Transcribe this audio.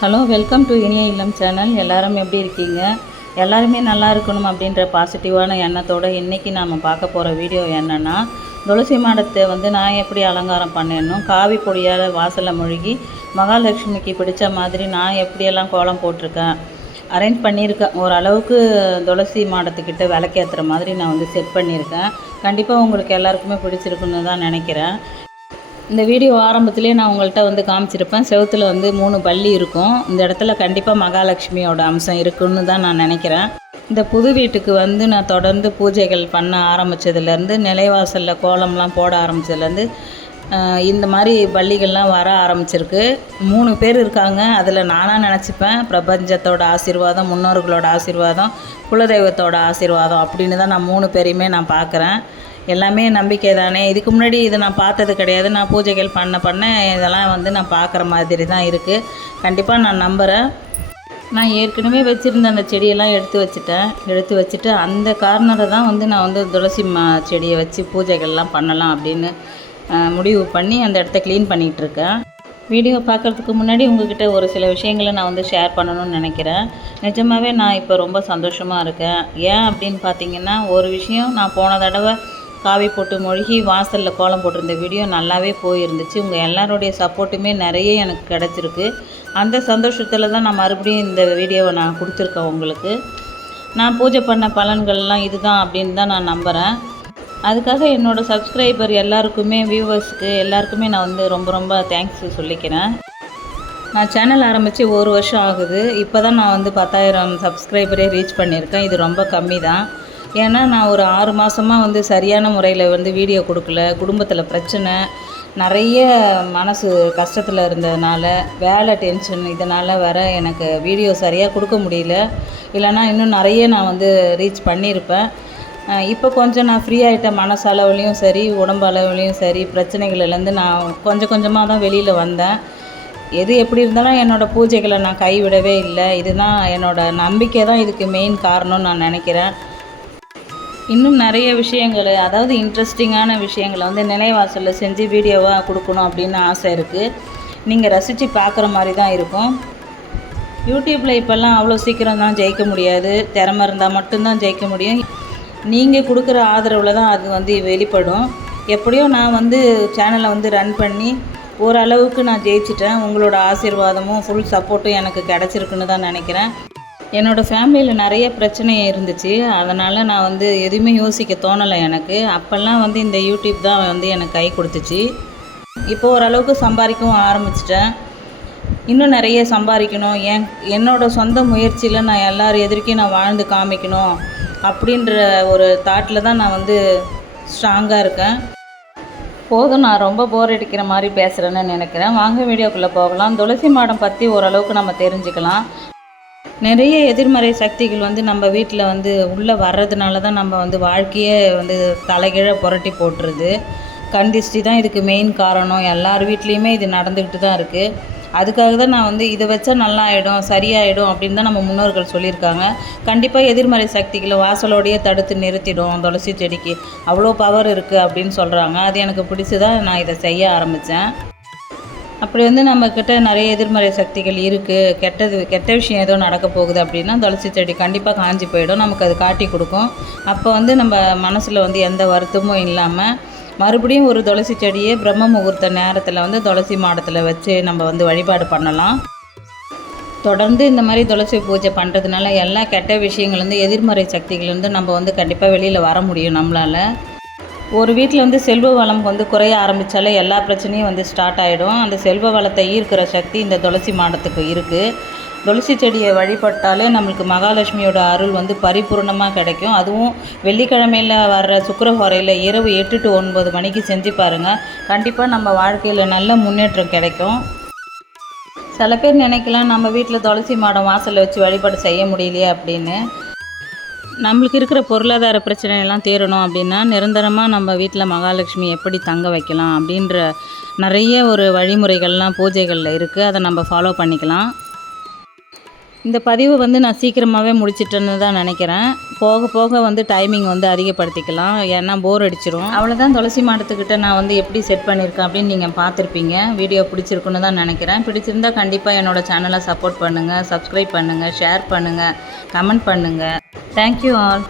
Hello welcome to இனிய இல்லம் channel எல்லாரும் எப்படி இருக்கீங்க? எல்லாருமே நல்லா இருக்கணும் அப்படின்ற பாசிட்டிவான எண்ணத்தோடு இன்றைக்கி நாம் பார்க்க போகிற வீடியோ என்னென்னா துளசி மாடத்தை வந்து நான் எப்படி அலங்காரம் பண்ணணும் காவி பொடியால் வாசலில் மூழ்கி மகாலட்சுமிக்கு பிடிச்ச மாதிரி நான் எப்படியெல்லாம் கோலம் போட்டிருக்கேன் அரேஞ்ச் பண்ணியிருக்கேன் ஓரளவுக்கு துளசி மாடத்துக்கிட்ட விளக்கேற்றுற மாதிரி நான் வந்து செட் பண்ணியிருக்கேன். கண்டிப்பாக உங்களுக்கு எல்லாருக்குமே பிடிச்சிருக்குன்னு தான் நினைக்கிறேன். இந்த வீடியோ ஆரம்பத்திலே நான் உங்கள்கிட்ட வந்து காமிச்சிருப்பேன். செவத்தில் வந்து மூணு பள்ளி இருக்கும். இந்த இடத்துல கண்டிப்பாக மகாலட்சுமியோட அம்சம் இருக்குன்னு தான் நான் நினைக்கிறேன். இந்த புது வீட்டுக்கு வந்து நான் தொடர்ந்து பூஜைகள் பண்ண ஆரம்பித்ததுலேருந்து நிலைவாசலில் கோலம்லாம் போட ஆரம்பித்ததுலேருந்து இந்த மாதிரி பள்ளிகள்லாம் வர ஆரம்பிச்சிருக்கு. மூணு பேர் இருக்காங்க. அதில் நானாக நினச்சிப்பேன். பிரபஞ்சத்தோட ஆசீர்வாதம் முன்னோர்களோட ஆசீர்வாதம் குலதெய்வத்தோட ஆசீர்வாதம் அப்படின்னு தான் நான் மூணு பேரையுமே நான் பார்க்குறேன். எல்லாமே நம்பிக்கை தானே? இதுக்கு முன்னாடி இதை நான் பார்த்தது கிடையாது. நான் பூஜைகள் பண்ண பண்ண இதெல்லாம் வந்து நான் பார்க்குற மாதிரி தான் இருக்குது கண்டிப்பாக நான் நம்புகிறேன் நான் ஏற்கனவே வச்சுருந்த அந்த செடியெல்லாம் எடுத்து வச்சுட்டேன். எடுத்து வச்சுட்டு அந்த கார்னரை தான் வந்து நான் வந்து துளசி மா செடியை வச்சு பூஜைகள்லாம் பண்ணலாம் அப்படின்னு முடிவு பண்ணி அந்த இடத்த க்ளீன் பண்ணிகிட்ருக்கேன் வீடியோ பார்க்குறதுக்கு முன்னாடி உங்ககிட்ட ஒரு சில விஷயங்களை நான் வந்து ஷேர் பண்ணணும்னு நினைக்கிறேன். நிஜமாகவே நான் இப்போ ரொம்ப சந்தோஷமாக இருக்கேன். ஏன் அப்படின்னு பார்த்தீங்கன்னா ஒரு விஷயம் நான் போன தடவை காவி போட்டு மொழிகி வாசலில் கோலம் போட்டிருந்த வீடியோ நல்லாவே போயிருந்துச்சு. உங்கள் எல்லாருடைய சப்போர்ட்டுமே நிறைய எனக்கு கிடச்சிருக்கு. அந்த சந்தோஷத்தில் தான் நான் மறுபடியும் இந்த வீடியோவை நான் கொடுத்துருக்கேன் உங்களுக்கு. நான் பூஜை பண்ண பலன்கள்லாம் இதுதான் அப்படின்னு தான் நான் நம்புகிறேன் அதுக்காக என்னோடய சப்ஸ்கிரைபர் எல்லாருக்குமே வியூவர்ஸ்க்கு எல்லாருக்குமே நான் வந்து ரொம்ப ரொம்ப தேங்க்ஸ் சொல்லிக்கிறேன். நான் சேனல் ஆரம்பித்து ஒரு வருஷம் ஆகுது. இப்போ தான் நான் வந்து பத்தாயிரம் சப்ஸ்கிரைபரே ரீச் பண்ணியிருக்கேன். இது ரொம்ப கம்மி தான். ஏன்னா நான் ஒரு ஆறு மாதமாக வந்து சரியான முறையில் வந்து வீடியோ கொடுக்கல. குடும்பத்தில் பிரச்சனை. நிறைய மனசு கஷ்டத்தில் இருந்ததுனால வேலை டென்ஷன் இதனால் வர எனக்கு வீடியோ சரியாக கொடுக்க முடியல. இல்லைன்னா இன்னும் நிறைய நான் வந்து ரீச் பண்ணியிருப்பேன். இப்போ கொஞ்சம் நான் ஃப்ரீ ஆகிட்டேன் மனசளவுலேயும் சரி உடம்பு அளவுலேயும் சரி பிரச்சனைகள்லேருந்து நான் கொஞ்சம் கொஞ்சமாக தான் வெளியில் வந்தேன். எது எப்படி இருந்தாலும் என்னோடய பூஜைகளை நான் கைவிடவே இல்லை. இதுதான் என்னோடய நம்பிக்கை தான் இதுக்கு மெயின் காரணம்னு நான் நினைக்கிறேன். இன்னும் நிறைய விஷயங்கள் அதாவது இன்ட்ரெஸ்டிங்கான விஷயங்களை வந்து நினைவாசலில் செஞ்சு வீடியோவாக கொடுக்கணும் அப்படின்னு ஆசை இருக்குது நீங்கள் ரசித்து பார்க்குற மாதிரி தான் இருக்கும். யூடியூப்பில் இப்போல்லாம் அவ்வளோ சீக்கிரம் தான் ஜெயிக்க முடியாது. திறமை இருந்தால் மட்டும்தான் ஜெயிக்க முடியும். நீங்கள் கொடுக்குற ஆதரவில் தான் அது வந்து வெளிப்படும். எப்படியோ நான் வந்து சேனலை வந்து ரன் பண்ணி ஓரளவுக்கு நான் ஜெயிச்சிட்டேன். உங்களோட ஆசீர்வாதமும் ஃபுல் சப்போர்ட்டும் எனக்கு கிடச்சிருக்குன்னு தான் நினைக்கிறேன். என்னோடய ஃபேமிலியில் நிறைய பிரச்சனை இருந்துச்சு. அதனால் நான் வந்து எதுவுமே யோசிக்க தோணலை எனக்கு. அப்போல்லாம் வந்து இந்த யூடியூப் தான் வந்து எனக்கு கை கொடுத்துச்சு. இப்போ ஓரளவுக்கு சம்பாதிக்கவும் ஆரம்பிச்சிட்டேன். இன்னும் நிறைய சம்பாதிக்கணும். என் என்னோடய சொந்த முயற்சியில் நான் எல்லார் எதிர்க்கையும் நான் வாழ்ந்து காமிக்கணும் அப்படின்ற ஒரு தாட்டில் தான் நான் வந்து ஸ்ட்ராங்காக இருக்கேன். போதும் நான் ரொம்ப போர் அடிக்கிற மாதிரி பேசுகிறேன்னு நினைக்கிறேன். வாங்க வீடியோக்குள்ளே போகலாம். துளசி மாடம் பற்றி ஓரளவுக்கு நம்ம தெரிஞ்சுக்கலாம். நிறைய எதிர்மறை சக்திகள் வந்து நம்ம வீட்டில் வந்து உள்ளே வர்றதுனால தான் நம்ம வந்து வாழ்க்கையே வந்து தலைகீழ புரட்டி போட்டுருது. கண் திஷ்டி தான் இதுக்கு மெயின் காரணம். எல்லார் வீட்லேயுமே இது நடந்துக்கிட்டு தான் இருக்குது அதுக்காக தான் நான் வந்து இதை வச்சா நல்லா ஆகிடும் சரியாயிடும் அப்படின்னு தான் நம்ம முன்னோர்கள் சொல்லியிருக்காங்க. கண்டிப்பாக எதிர்மறை சக்திகளை வாசலோடையே தடுத்து நிறுத்திடும். துளசி செடிக்கு அவ்வளோ பவர் இருக்குது அப்படின்னு சொல்கிறாங்க அது எனக்கு பிடிச்சி தான் நான் இதை செய்ய ஆரம்பித்தேன் அப்படி வந்து நம்மக்கிட்ட நிறைய எதிர்மறை சக்திகள் இருக்குது கெட்டது கெட்ட விஷயம் ஏதோ நடக்க போகுது அப்படின்னா துளசி செடி கண்டிப்பாக காஞ்சி போயிடும். நமக்கு அது காட்டி கொடுக்கும். அப்போ வந்து நம்ம மனசில் வந்து எந்த வருத்தமும் இல்லாமல் மறுபடியும் ஒரு துளசி செடியை பிரம்ம முகூர்த்த நேரத்தில் வந்து துளசி மாடத்தில் வச்சு நம்ம வந்து வழிபாடு பண்ணலாம். தொடர்ந்து இந்த மாதிரி துளசி பூஜை பண்ணுறதுனால எல்லா கெட்ட விஷயங்கள்லேருந்து எதிர்மறை சக்திகள்லேருந்து நம்ம வந்து கண்டிப்பாக வெளியில் வர முடியும் நம்மளால். ஒரு வீட்டில் வந்து செல்வ வளம் வந்து குறைய ஆரம்பித்தாலே எல்லா பிரச்சனையும் வந்து ஸ்டார்ட் ஆகிடும் அந்த செல்வ வளத்தை ஈர்க்கிற சக்தி இந்த துளசி மாடத்துக்கு இருக்குது துளசி செடியை வழிபட்டாலே நம்மளுக்கு மகாலட்சுமியோட அருள் வந்து பரிபூர்ணமாக கிடைக்கும். அதுவும் வெள்ளிக்கிழமையில் வர்ற சுக்கரஹோரையில் இரவு எட்டு டு ஒன்பது மணிக்கு செஞ்சு பாருங்கள் கண்டிப்பாக நம்ம வாழ்க்கையில் நல்ல முன்னேற்றம் கிடைக்கும். சில பேர் நினைக்கலாம் நம்ம வீட்டில் துளசி மாடம் வாசலில் வச்சு வழிபாடு செய்ய முடியலையே அப்படின்னு. நம்மளுக்கு இருக்கிற பொருளாதார பிரச்சனையெல்லாம் தீரணும் அப்படின்னா நிரந்தரமாக நம்ம வீட்டில் மகாலட்சுமி எப்படி தங்க வைக்கலாம் அப்படின்ற நிறைய ஒரு வழிமுறைகள்லாம் பூஜைகளில் இருக்குது அதை நம்ம ஃபாலோ பண்ணிக்கலாம். இந்த பதிவு வந்து நான் சீக்கிரமாகவே முடிச்சிட்டேன்னு தான் நினைக்கிறேன். போக போக வந்து டைமிங் வந்து அதிகப்படுத்திக்கலாம். ஏன்னா போர் அடிச்சிடும் அவ்வளோதான் துளசி மாடத்துக்கிட்ட நான் வந்து எப்படி செட் பண்ணியிருக்கேன் அப்படின்னு நீங்கள் பார்த்துருப்பீங்க. வீடியோ பிடிச்சிருக்குன்னு தான் நினைக்கிறேன். பிடிச்சிருந்தா கண்டிப்பாக என்னோடய சேனலை சப்போர்ட் பண்ணுங்கள் சப்ஸ்கிரைப் பண்ணுங்கள் ஷேர் பண்ணுங்கள் கமெண்ட் பண்ணுங்கள் தேங்க்யூ ஆல்